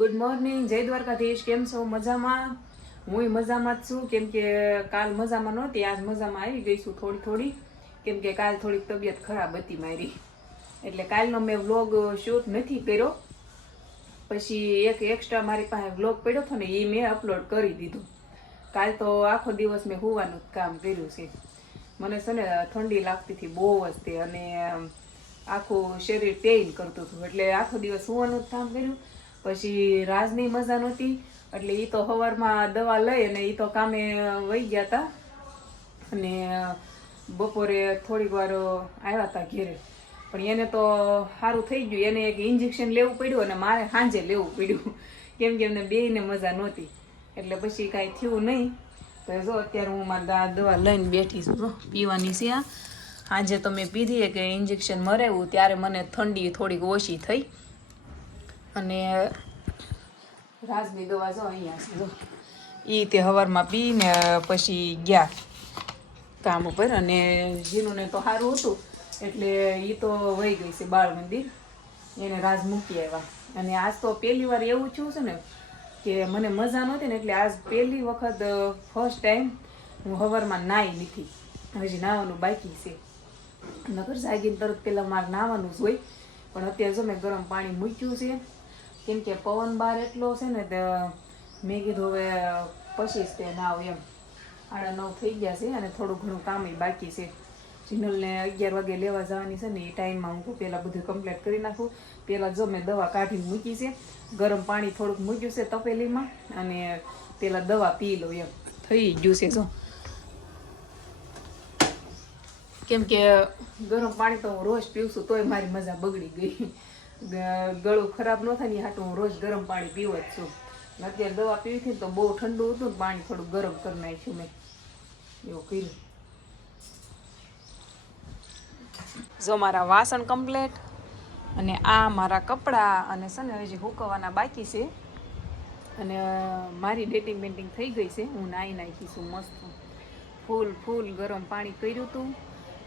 Good morning જય દ્વારકાધીશ. કેમ છો? મજામાં? હું મજામાં જ છું. કેમ કે કાલ મજામાં નહોતી, આજ મજામાં આવી ગઈ છું થોડી થોડી. કેમ કે કાલ થોડીક તબિયત ખરાબ હતી મારી. એટલે કાલનો મેં વ્લોગ શૂટ નથી કર્યો. પછી એક એક્સ્ટ્રા મારી પાસે વ્લોગ પડ્યો હતો ને એ મેં અપલોડ કરી દીધું. કાલ તો આખો દિવસ મેં હોવાનું કામ કર્યું છે. મને છે ને, ઠંડી લાગતી હતી બહુ જ તે અને આખું શરીર પેઇન કરતું હતું. એટલે આખો દિવસ હોવાનું જ કામ કર્યું. પછી રાજની મજા નહોતી, એટલે એ તો સવારમાં દવા લઈ અને એ તો કામે વહી ગયા હતા અને બપોરે થોડીક વાર આવ્યા હતા ઘેરે. પણ એને તો સારું થઈ ગયું, એને એક ઇન્જેક્શન લેવું પડ્યું અને મારે સાંજે લેવું પડ્યું. કેમ કે એમને બેયને મજા નહોતી. એટલે પછી કાંઈ થયું નહીં. તો જો, અત્યારે હું મારા દવા લઈને બેઠી છું પીવાની છે આ. સાંજે તો મેં પીધી કે ઇન્જેક્શન મરાવ્યું, ત્યારે મને ઠંડી થોડીક ઓછી થઈ. અને રાજની દવા જો અહીંયા છે, જો. એ તે પી પીને પછી ગયા કામ ઉપર અને જીનુને તો સારું હતું, એટલે એ તો વહી ગઈ છે બાળ મંદિર. એને રાજ મૂકી આવ્યા. અને આજ તો પહેલી વાર એવું થયું છે ને કે મને મજા નહોતી ને એટલે આજ પહેલી વખત ફર્સ્ટ ટાઈમ હું હવારમાં નાહી લીધી. હજી નાહવાનું બાકી છે. નગર જાગીને તરત પહેલાં મારે નાહવાનું જ હોય. પણ અત્યારે જો મેં ગરમ પાણી મૂક્યું છે કેમ કે પવન બહાર એટલો છે ને તે મેં કીધું હવે પછી જ તે નાવ એમ. આડા નવ થઈ ગયા છે અને થોડું ઘણું કામ બાકી છે. જીનલને અગિયાર વાગે લેવા જવાની છે ને એ ટાઈમમાં હું પહેલાં બધું કમ્પ્લીટ કરી નાખું. પહેલાં જો મેં દવા કાઢીને મૂકી છે. ગરમ પાણી થોડુંક મૂક્યું છે તપેલીમાં અને પહેલાં દવા પી લઉં એમ. થઈ ગયું છે જો. કેમ કે ગરમ પાણી તો હું રોજ પીવું છું તોય મારી મજા બગડી ગઈ. ગળું ખરાબ ન થાય ને હાટું હું રોજ ગરમ પાણી પીવો જ છું. અત્યારે દવા પીવી હતી તો બહુ ઠંડુ હતું ને પાણી થોડું ગરમ કરી નાખ્યું મેં. એવું કર્યું. જો મારા વાસણ કમ્પ્લેટ અને આ મારા કપડાં અને છે ને હજી હુકવાના બાકી છે. અને મારી ડેટિંગ બેટિંગ થઈ ગઈ છે. હું નાહી નાખી છું મસ્ત. ફૂલ ફૂલ ગરમ પાણી કર્યું હતું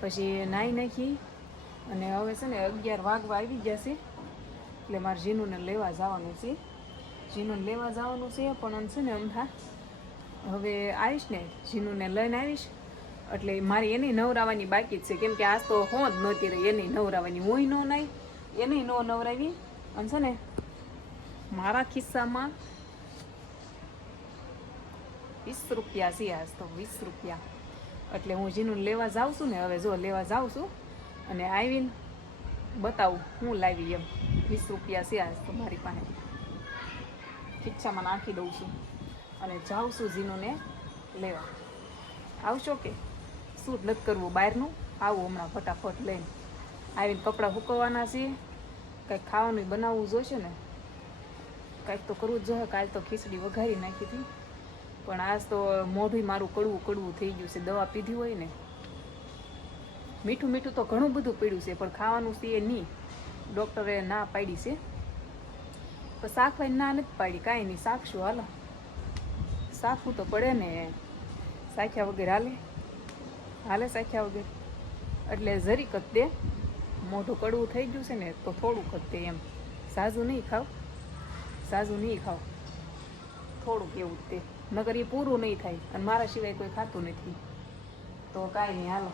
પછી નાહી નાખી. અને હવે છે ને અગિયાર વાગવા આવી ગયા છે. એટલે મારે જીનુને લેવા જવાનું છે. જીનુને લેવા જવાનું છે, પણ છે ને અમથા, હવે આવીશ ને જીનુને લઈને આવીશ. એટલે મારી એની નવરાવાની બાકી જ છે, કેમ કે આજ તો હું જ નહોતી રહી, એની નવરાવાની હું ન નાઈ, એની નો નવરાવી. અને છે ને, મારા ખિસ્સામાં વીસ રૂપિયા છે આજ તો, વીસ રૂપિયા. એટલે હું જીનું લેવા જાઉં છું ને, હવે જો લેવા જાઉં છું, અને આવીને બતાવું, હું લાવી એમ. વીસ રૂપિયા છે આજ તો મારી પાસે. ખિસ્સામાં નાખી દઉં છું અને જાઉં છું ઝીનુને લેવા. આવશો કે? શું નથી કરવું, બહારનું? આવું હમણાં ફટાફટ લઈને. આવીને કપડાં સૂકવવાના છીએ. કંઈક ખાવાનું બનાવવું જોઈશે ને? કંઈક તો કરવું જ જોઈએ. કાલ તો ખીચડી વઘારી નાખી હતી. પણ આજ તો મોઢું મારું કડવું કડવું થઈ ગયું છે. દવા પીધી હોય ને મીઠું મીઠું તો ઘણું બધું પડ્યું છે, પણ ખાવાનું છે એ નહીં. ડૉક્ટરે ના પાડી છે. તો શાકભાઈ ના નથી પાડી, કાંઈ નહીં. શાકશું હાલો? શાકવું તો પડે ને. સાખ્યા વગર હાલે. હાલે સાખ્યા વગર. એટલે જરીક જ દે. મોઢું કડવું થઈ ગયું છે ને, તો થોડુંક જ દે એમ. સાજુ નહીં ખાવ. સાજુ નહીં ખાવ. થોડુંક એવું જ તે નગર એ પૂરું નહીં થાય. અને મારા સિવાય કોઈ ખાતું નથી. તો કાંઈ નહીં હાલો.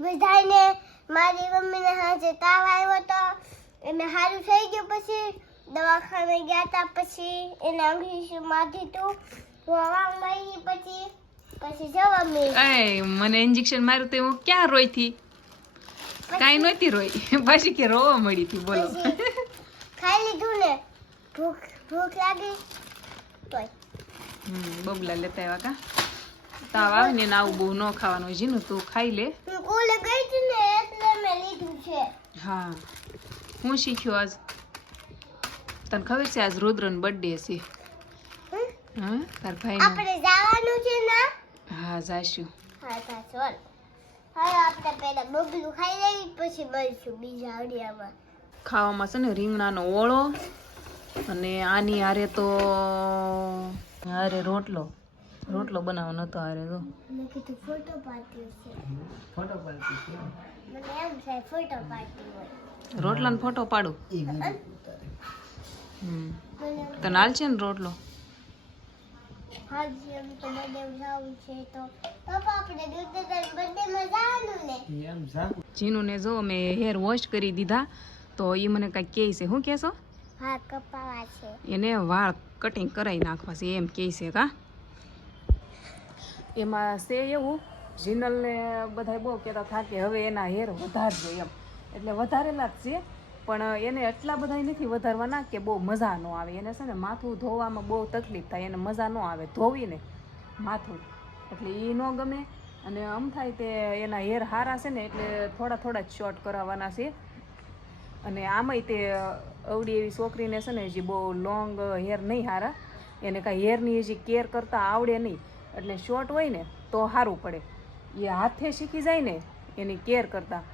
બધાને મારી મમ્મીને હાથે તાવ આવ્યો હતો એને સારું થઈ ગયું પછી દવાખાને ગયા હતા પછી એને અંગ્રેજી માથી તું હવા મળી પછી પછી જવા મળી મને ઇન્જેક્શન માર્યું તો હું ક્યાં રોઈ થી? કાંઈ નહોતી રોઈ. પછી કે રોવા મળી હતી બોલો. ખાઈ લીધું ને ભૂખ ભૂખ લાગી તોય. બબલા લેતા આવ્યા કા? તાવ આવે ને આવું બહુ ન ખાવાનું જીનું તું ખાઈ લે. ઓલે ગઈ હતી ને એટલે મેં લીધું છે. હા. હું શીખ્યો આજ? તને ખબર છે આજ રુદ્રન બર્થડે છે? હા? તાર ભાઈ આપણે જવાનું છે ને? હા જાશું. હા તા ચાલ. હવે આપણે પહેલા બબલું ખાઈ લઈએ પછી મળશું બીજા અડિયામાં. ખાવામાં છે ને રીંગણાનો ઓળો અને આની હારે તો હારે રોટલો. રોટલો બનાવવાનો હતો અરે તો મેં કીધું ફોટો ફોટો પાડતી છે મને એમ થાય ફોટો પાડતી હોય. રોટલાનો ફોટો પાડું? હમ. તો નાલ છે ને રોટલો? હાજી એમ તો બર્થડે જવું છે તો. પપ્પા આપણે દૂધ બર્થડે માં જવાનું ને? સાકું જીનુને જો મેં હેર વોશ કરી દીધા તો એ મને કાંઈ કહે છે. શું કહેશો હા કપાવા છે. એને વાળ કટિંગ કરાવી નાખવા છે એમ કહે છે કા? એમાં છે એવું જીનલને બધા બહુ કહેતા થા કે હવે એના હેર વધારજો એમ. એટલે વધારેલા જ છે પણ એને એટલા બધા નથી વધારવાના કે બહુ મજા ન આવે. એને છે ને માથું ધોવામાં બહુ તકલીફ થાય એને મજા ન આવે ધોવીને માથું. એટલે એ ન ગમે. અને આમ થાય તે એના હેર હારા છે ને એટલે થોડા થોડા જ શોર્ટ કરાવવાના છે. અને આમાંય તે અવડી એવી છોકરીને છે ને હજી બહુ લોંગ હેર નહીં હારા. એને કાંઈ હેરની હજી કેર કરતાં આવડે નહીં. એટલે શોર્ટ હોય ને તો સારું પડે. એ હાથે શીખી જાય ને એની કેર કરતાં.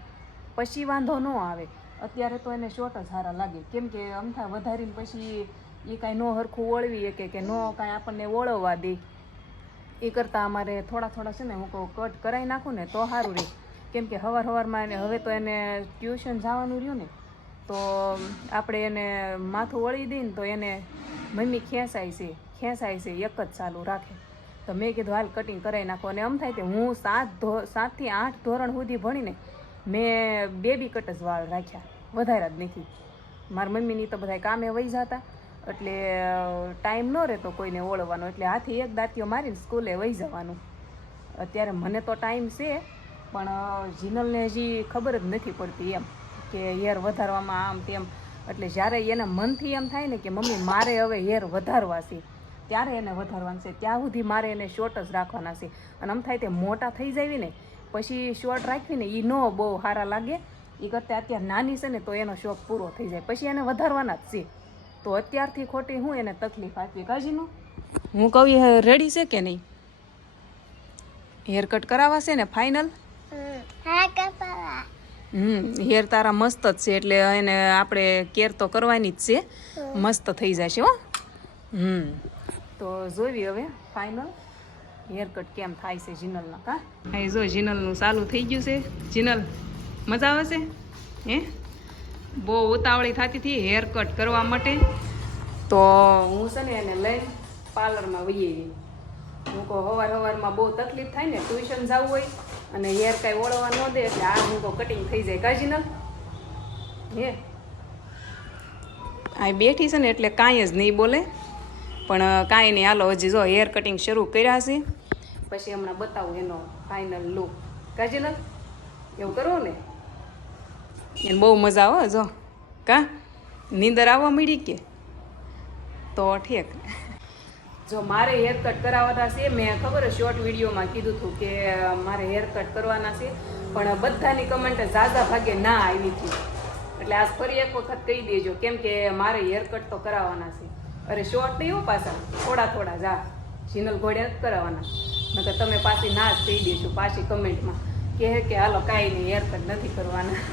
પછી વાંધો ન આવે. અત્યારે તો એને શોર્ટ જ સારા લાગે. કેમ કે અમથા વધારીને પછી એ કાંઈ ન હરખું વળવી કે કે ન કાંઈ આપણને વળવવા દે. એ કરતાં અમારે થોડા થોડા છે ને હું કહું કટ કરાવી નાખું ને તો સારું રહે કેમ કે હવાર હવારમાં એને હવે તો એને ટ્યુશન જવાનું રહ્યું ને તો આપણે એને માથું વળી દઈએ ને તો એને મમ્મી ખેંચાય છે ખેંચાય છે, એક જ ચાલુ રાખે. તો મેં કીધું, હાલ કટિંગ કરાવી નાખો. અને એમ થાય કે હું સાત ધો, સાતથી આઠ ધોરણ સુધી ભણીને મેં બેબી કટ જ વાળ રાખ્યા. વધારે જ નથી. મારા મમ્મીની તો બધા કામે વહી જતા. એટલે ટાઈમ ન રહેતો કોઈને ઓળવાનો. એટલે હાથી એક દાંતીઓ મારીને સ્કૂલે વહી જવાનું. અત્યારે મને તો ટાઈમ છે, પણ જીનલને હજી ખબર જ નથી પડતી એમ. કે હેર વધારવામાં આમ તેમ. એટલે જ્યારે એને મનથી એમ થાય ને કે મમ્મી મારે હવે હેર વધારવા છે ત્યારે એને વધારવાનું છે. ત્યાં સુધી મારે એને શોર્ટ જ રાખવાના છે. અને આમ થાય તે મોટા થઈ જાય ને પછી શોર્ટ રાખવી ને એ ન બહુ સારા લાગે. એ કરતાં અત્યારે નાની છે ને તો એનો શોખ પૂરો થઈ જાય. પછી એને વધારવાના જ છે. તો અત્યારથી ખોટી હું એને તકલીફ આપી કાજીનું? હું કહું એ રેડી છે કે નહીં? હેર કટ કરાવવા છે ને ફાઇનલ હા કપાવા. હમ, હેર તારા મસ્ત જ છે એટલે એને આપણે કેર તો કરવાની જ છે. મસ્ત થઈ જશે હો. હમ. તો જોવી હવે ફાઇનલ હેર કટ કેમ થાય છે જીનલના? કા અહીં જો જીનલનું ચાલુ થઈ ગયું છે. જીનલ, મજા આવે છે? હે? બહુ ઉતાવળી થતી હતી હેર કટ કરવા માટે. તો હું છે ને એને લઈ પાર્લરમાં વહી હું કહું, હવાર હવારમાં બહુ તકલીફ થાય ને ટ્યુશન જવું હોય અને હેર કાંઈ ઓળવા ન દે એટલે આ હું તો કટિંગ થઈ જાય. કાજીનલ હે. આ બેઠી છે ને એટલે કાંઈ જ નહીં બોલે. પણ કાંઈ નહીં. હાલો, હજી જો હેર કટિંગ શરૂ કર્યા છે. પછી હમણાં બતાવું એનો ફાઇનલ લુક કાજીનલ એવું કરો ને? એને બહુ મજા આવે જો. કા? નીંદર આવવા મળી કે? તો ઠીક. જો મારે હેર કટ કરાવવાના છે, મેં ખબર શોર્ટ વિડીયોમાં કીધું હતું કે મારે હેર કટ કરવાના છે, પણ બધાની કમેન્ટ ઝાઝા ભાગે ના આવી હતી. એટલે આજ ફરી એક વખત કહી દેજો, કેમ કે મારે હેર કટ તો કરાવવાના છે. અરે શોર્ટ નહીં હો પાછા, થોડા થોડા જા જીનલ ઘોડ્યા જ કરાવવાના. નકર તમે પાછી ના જ કહી દેજો પાછી કમેન્ટમાં. કે કે, હાલો, કાંઈ નહીં હેર કટ નથી કરવાના.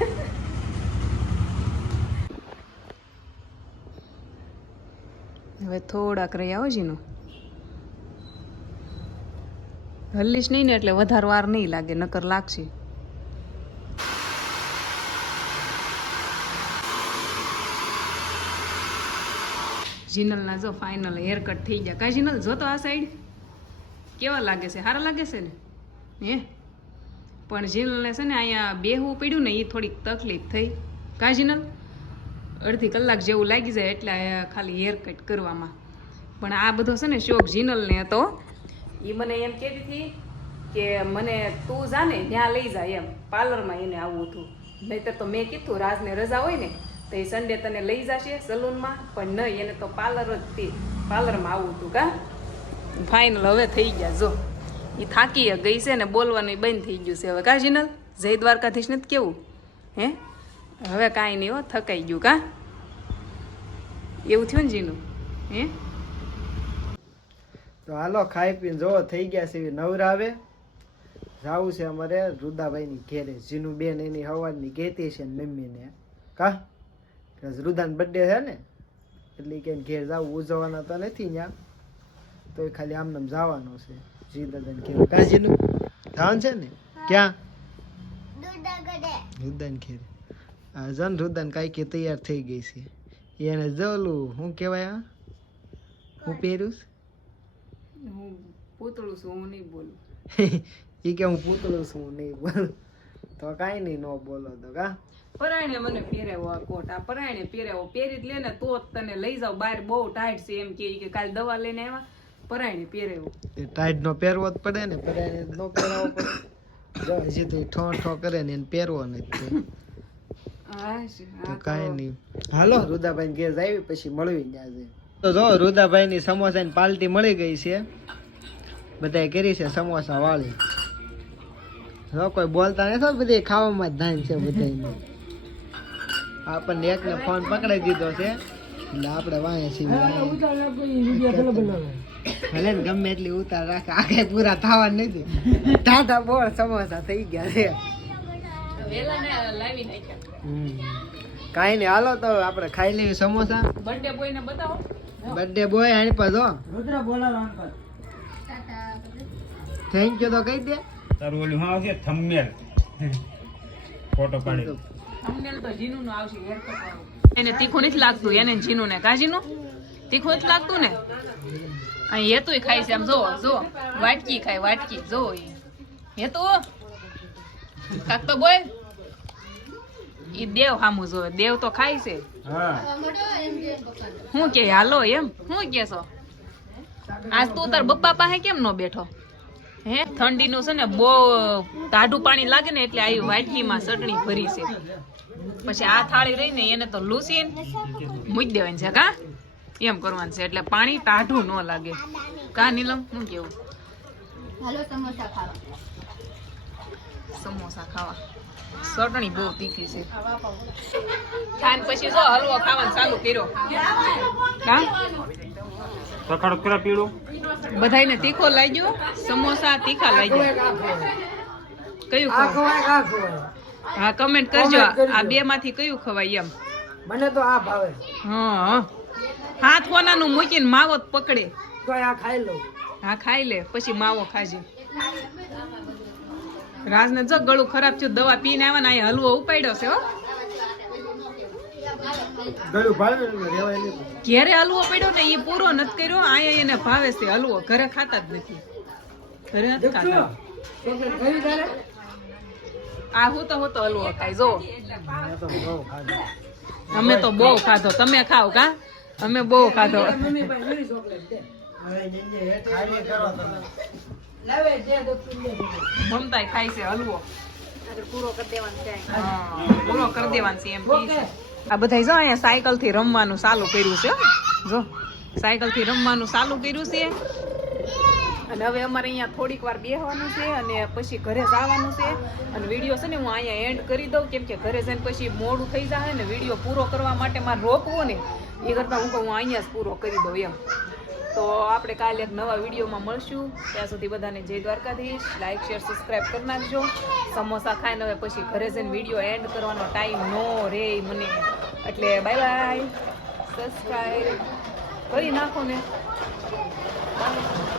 હવે થોડાક રહ્યા હોય જીનો હલ્લીશ નહીં ને એટલે વધારે વાર નહીં લાગે, નકર લાગશે. જીનલના જો ફાઇનલ હેર કટ થઈ ગયા. કા જીનલ, જો આ સાઈડ કેવા લાગે છે? સારા લાગે છે ને? હે? પણ જીનલને છે ને અહીંયા બેહવું પડ્યું ને એ થોડીક તકલીફ થઈ. કા જીનલ? અડધી કલાક જેવું લાગી જાય એટલે ખાલી હેર કટ કરવામાં. પણ આ બધો છે ને શોખ જીનલને હતો. એ મને એમ કહેતી હતી કે મને તું જાને ત્યાં લઈ જાય એમ, પાર્લરમાં એને આવવું હતું. નહીતર તો મેં કીધું, રાજને રજા હોય ને, તો એ સન્ડે તને લઈ જશે સલૂનમાં, પણ નહીં એને તો પાર્લર જ પાર્લરમાં આવવું હતું કા? ફાઇનલ હવે થઈ ગયા, જો. એ થાકી ગઈ છે ને, બોલવાનું બંધ થઈ ગયું છે હવે. કા જીનલ? જય દ્વારકાધીશ ને કેવું? હે? હવે કાંઈ નહીં હો, થકાઈ ગયું કા? એવું થયું ને જીનું? હે? તો હાલો ખાઈ પીને જો થઈ ગયા છે નવરાવે. જાવું છે અમારે રુદાભાઈની ઘેરે. જીનું બેન એની હવારની કહેતી છે ને મમ્મીને. કા? કે રુદાન બર્થડે છે ને? એટલે કે ઘેર જવું ઉજવવાના તો નથી ત્યાં તો એ ખાલી આમને આમ જવાનું છે. જી દાદાને ઘેરે કાજીનું થવાનું છે ને? ક્યાં? રુદાન ઘેરે. આ જન રુદાન કાંઈ કે તૈયાર થઈ ગઈ છે. એને જવલું શું કહેવાય હું પહેરું છે? હું પૂતળું છું હું નહીં બોલું. એ કે હું પૂતળું છું હું નહીં બોલું. તો કાંઈ નહીં ન બોલો તો કા? પરાયણે મને પહેરાવો આ કોટ. આ પરાયણે પહેરાવો. પહેરી જ લે ને તો જ તને લઈ જાવ બહાર બહુ ટાઈટ છે એમ કે કાલ દવા લઈને આવ્યા. પરાયણે પહેરાવો. એ ટાઈટ નો પહેરવો જ પડે ને પરાયને નો પહેરાવો પડે. જો હજી તો ઠો ઠો કરે ને એને પહેરવો નથી તે. હા તો કાંઈ નહીં. હાલો રુદાભાઈ ઘેર આવી પછી મળવી ત્યાં છે તો જો રુદાભાઈ ની સમોસા ની પાલટી મળી ગઈ છે. બધાએ કરી છે સમોસા વાળી. જો કોઈ બોલતા નથી બધી ખાવામાં જ ધાન છે બધાને આપણને એકને ફોન પકડાઈ દીધો છે. એટલે આપણે વાંહે છીએ. ભલે ને ગમે એટલી ઉતાર રાખે. આખે પૂરા થવા નથી. ટાટા બોળ સમોસા થઈ ગયા છે. વેલા ને હમ. કાંઈ નહીં હાલો તો આપણે ખાઈ લઈએ સમોસા. બર્થડે બોય ને બતાવો. બર્થડે બોય આની પર જો થેન્ક યુ તો કહી દે. તારું ઓલું હા આવશે? થંબનેલ ફોટો પાડી થંબનેલ તો જીનું નું આવશે haircut વાળું. એને તીખું નથી લાગતું એને જીનું ને કાજીનું તીખું જ લાગતું ને? અહીં હેતુય ખાય છે આમ જો જો વાટકી ખાય વાટકી જો. હેતુ? કાક તો બોલ. ઈ દેવ હામું જોવે. દેવ તો ખાય છે. હું. કે હાલો એમ? હું કેસો આજ તું તાર બપ્પા પાસે કેમ નો બેઠો? હે? ઠંડીનું છે ને બહુ ટાઢું પાણી લાગે ને એટલે આવી વાટકીમાં ચટણી ભરી છે. પછી આ થાળી રહી ને એને તો લૂસીને મૂકી દેવાની છે કા? એમ કરવાનું છે એટલે પાણી ટાઢું ન લાગે. કા નીલમ શું કેવું? સમોસા ખાવા. ચટણી બહુ તીખી છે. ખાન પછી જો હલવો ખાવાનું ચાલુ કર્યો. કા સખાડો પેલા પીળું? બધાયને તીખો લાગ્યો સમોસા તીખા લાગ્યા. કયું ખવાય? હા કમેન્ટ કરજો. આ બે માંથી કયું ખવાય એમ? મને તો આ ભાવે. હા હાથ કોનાનું મૂકીને માવો પકડે. તો આ ખાઈ લો. હા ખાઈ લે પછી માવો ખાજે. રાજને જો ગળું ખરાબ થયું દવા પીને આવ્યા ને અહીંયા હલવો ઉપાડ્યો છે હો. ઘેરે હલવો પડ્યો ને એ પૂરો નથી કર્યો અહીંયા એને ભાવે છે હલવો. ઘરે ખાતા જ નથી. ઘરે નથી ખાતા. આ હું તો હું તો હલવો ખાય જો. અમે તો બહુ ખાધો. તમે ખાવ કા? અમે બહુ ખાધો. હવે જેને ખાઈ કરો તમે મમતાય ખાય છે. પૂરો કરી દેવાનો છે એમ આ બધા જો અહીંયા સાયકલથી રમવાનું ચાલુ કર્યું છે જો સાયકલથી રમવાનું ચાલુ કર્યું છે. અને હવે અમારે અહીંયા થોડીક વાર બેસવાનું છે અને પછી ઘરે જવાનું છે. અને વીડિયો છે ને હું અહીંયા એન્ડ કરી દઉં કેમ કે ઘરે જઈને પછી મોડું થઈ જાય ને વીડિયો પૂરો કરવા માટે મારે રોકવો ને. એ કરતાં હું કહું હું અહીંયા જ પૂરો કરી દઉં એમ. તો આપણે કાલે એક નવા વિડીયોમાં મળશું. ત્યાં સુધી બધાને જય દ્વારકાધીશ. લાઈક શેર સબસ્ક્રાઈબ કરી નાખજો. સમોસા ખાઈને હવે પછી ઘરે જઈને વીડિયો એન્ડ કરવાનો ટાઈમ નો રે મને. એટલે બાય બાય સબસ્ક્રાઈબ કરી નાખો ને. Bye.